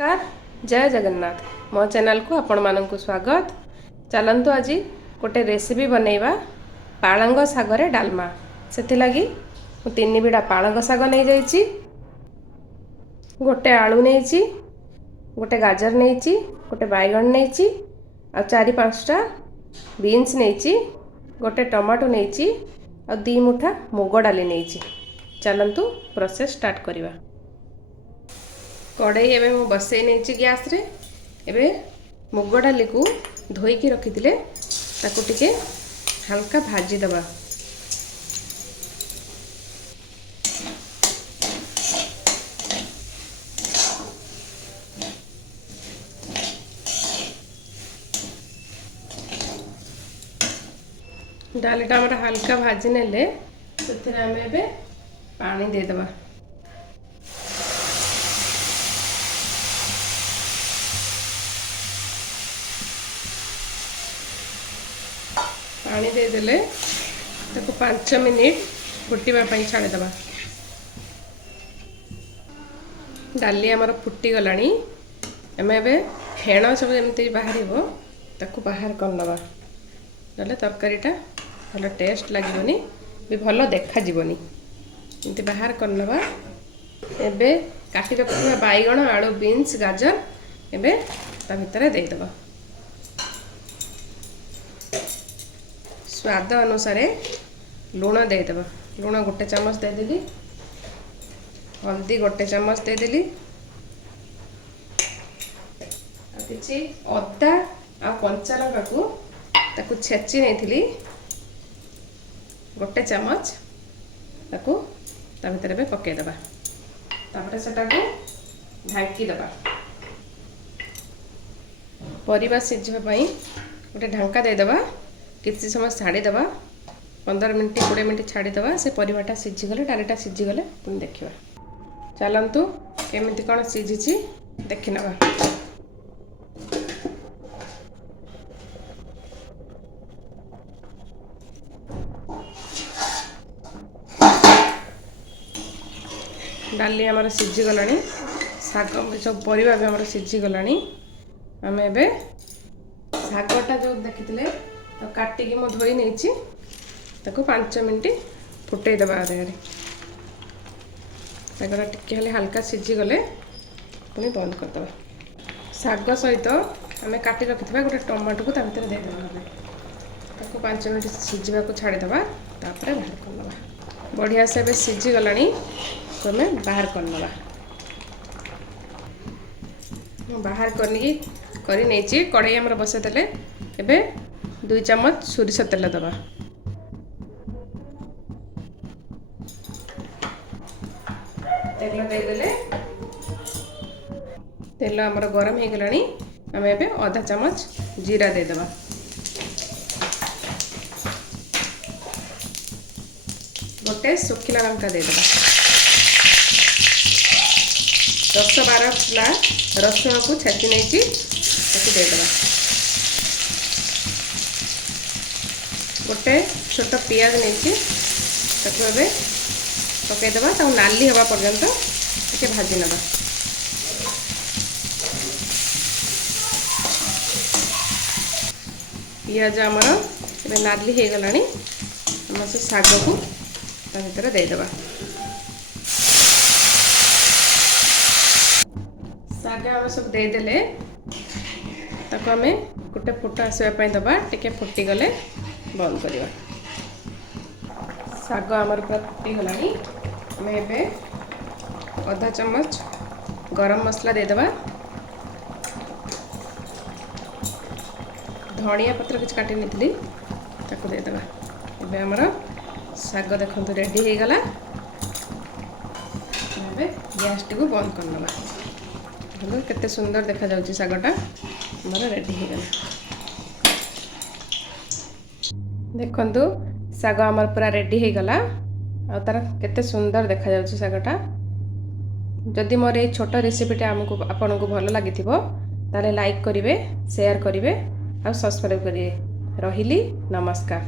नमस्कार जय जगन्नाथ मो चैनल को आपण मानक स्वागत। चलतु आज गोटे रेसिपी बनैबा पालंग सागरे डालमा। से लगी मु 3 बिड़ा पालंग साग नहीं जाइछि, गोटे आलू नहीं, गोटे गाजर नहीं, गोटे बैगन नहीं, आ 4-5टा बीन्स नहीं, गोटे टमाटो नहीं, आ 2 मुठा मुग डाली नहीं। चलतु प्रोसेस स्टार्ट करिबा। कड़ाई एवं मु बसई नहीं गैस रे। एबे मुग डाली को धोईकी रखिथिले ताकू टिके हल्का भाजी दबा। डालीटा हमर हल्का भाजी नेले सेथिरे हमें एबे पानी दे दबा। पानी दे देले ताको 5 मिनिट फुटिबा पई छाड़ी दबा। डाली हमर फुटी गलानी। एमे एबे फेण सब एमती बाहरिबो ताको बाहर कर नबा। नले तरकारीटा भलो टेस्ट लागिबोनी, भी भलो देखा जीवोनी। एमती बाहर कर नबा। एबे काटी रखिबा बैगण आलू बीन्स गाजर एबे ता भितरे दे दबा। स्वाद अनुसार लुण दे दबा। लुण 1 चम्मच दे देली, हल्दी 1 चम्मच दे देली, किछि अदा आ कंचा लंका को ताकू छेची नेथिली 1 चम्मच ताकू ता भीतर बे पके दबा। तापर सेटा को ढांकी दबा। परिबा सिझिबा पई गोटे ढांका दे दबा। किसी समय छाड़ी दबा। 15 मिनट 20 मिनट छाड़ी दबा। से परिवाटा सिझी गले डालीटा सिझी गले पुणी देखिबा। चलंतु केमिति कोन सिझिछि देखि नबा। डाली हमर सिझी गलानी, साग सब परिवा भी हमर सिझी गलानी। हमें एबे सागटा जो देखिथिले तो काटिकी मो धोई नहीं ताको 5 मिनट फुटे दबा। देहरे सागटा टिके हेले हल्का सिझी गले पुणी बंद कर दबा। साग सहित आम काटी रखिथिबा गोटे टमाटो को ता भीतर दे दबा। ताको 5 मिनट सिझिबा को छाड़ी दबा। तापर बाहर कर दबा। बढ़िया से बे सिझी गलानी तो हमें बाहर कर दबा। बाहर करनी करी नहीं कड़ाई हमर बसे देले। एबे 2 चम्मच सोरिष तेल दबा। तेल दे देले तेल हमर गरम हो गलानी। आम एबे आधा चम्मच जीरा दे दबा। गोटे सुखिला लंका दे दबा। 10-12 रसुण को छेची नहीं दे दबा। गोटे छोट पियाज नहीं पकई दबा। नाली हवा पर्यंत टिके भाजी नबा। पियाज आमर ए नाली हो गलानी। हम से साग को ता भीतर दे दबा। साग आम सब दे देले ताको हमें गोटे फुट आसवाई दबा। टिके फुटी गले बंद करिवा। साग आमर पूरा फुटी गलानी। हमें एबे आधा चम्मच गरम मसला दे दबा। धनिया पत्र किछ काटी नितली ताको दे दबा। एबे हमर साग देखंतु रेडी हो गला। एबे गैस टी को बंद कर नबा। देखो केते सुंदर देखा जाउची सागटा हमर रेडी हो गला। देखंतु साग आमर पूरा रेडी हो गला। आ तार केते सुंदर देखा जाउची सागटा। जदि मोर ए छोट रेसिपीटा आपनको भल लागिथिबो ताले लाइक करिवे, शेयर करिवे आ सब्सक्राइब करिवे। रहिली नमस्कार।